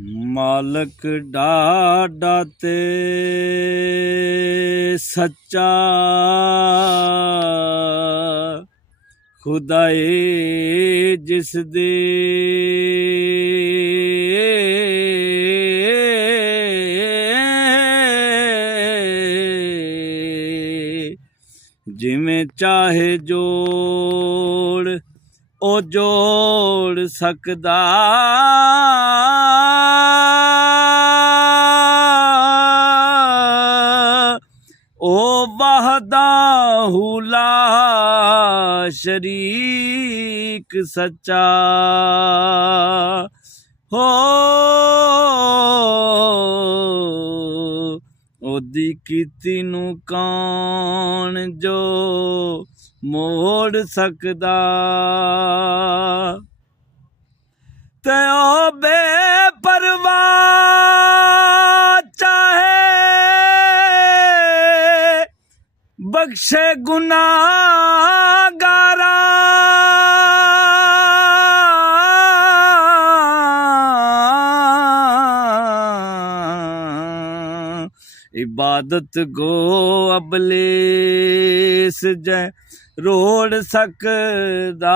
मालक डाडा ते सच्चा खुदाए जिस दे जिमें चाहे जोड़ ओ जोड़ सकदा ओ वहदाहु ला शरीक सच्चा हो ओदी कीती नू कौन जो मोड़ सकदा ते ओ बेपरवाह चाहे बख्शे गुनाहगारा इबादत गो अबलीस जै रोड़ सकदा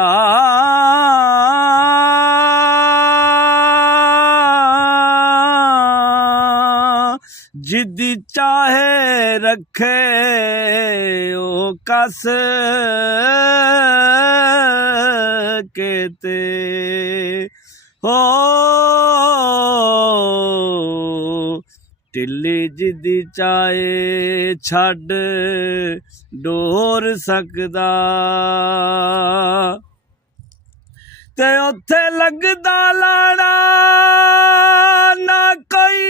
जिदी चाहे रखे ओ कस के ते हो टिल्ली जिदी चाहे छड़ डोर सकदा ते उत्थे लगदा लाना ना कोई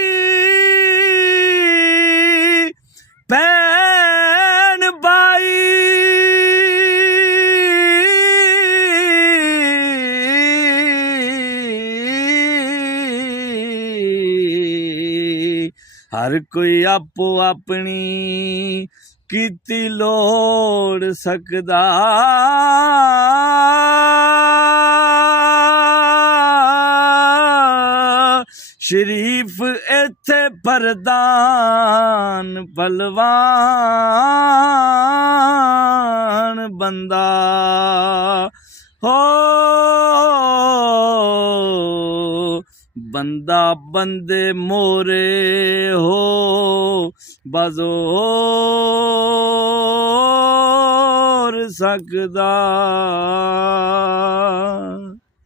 भैन भाई हर कोई आपो अपनी कीती लोड़ सकदा शरीफ इत्थे प्रधान बलवान बंदा हो बंदा बंदे मोरे हो बज़ोर सकदा।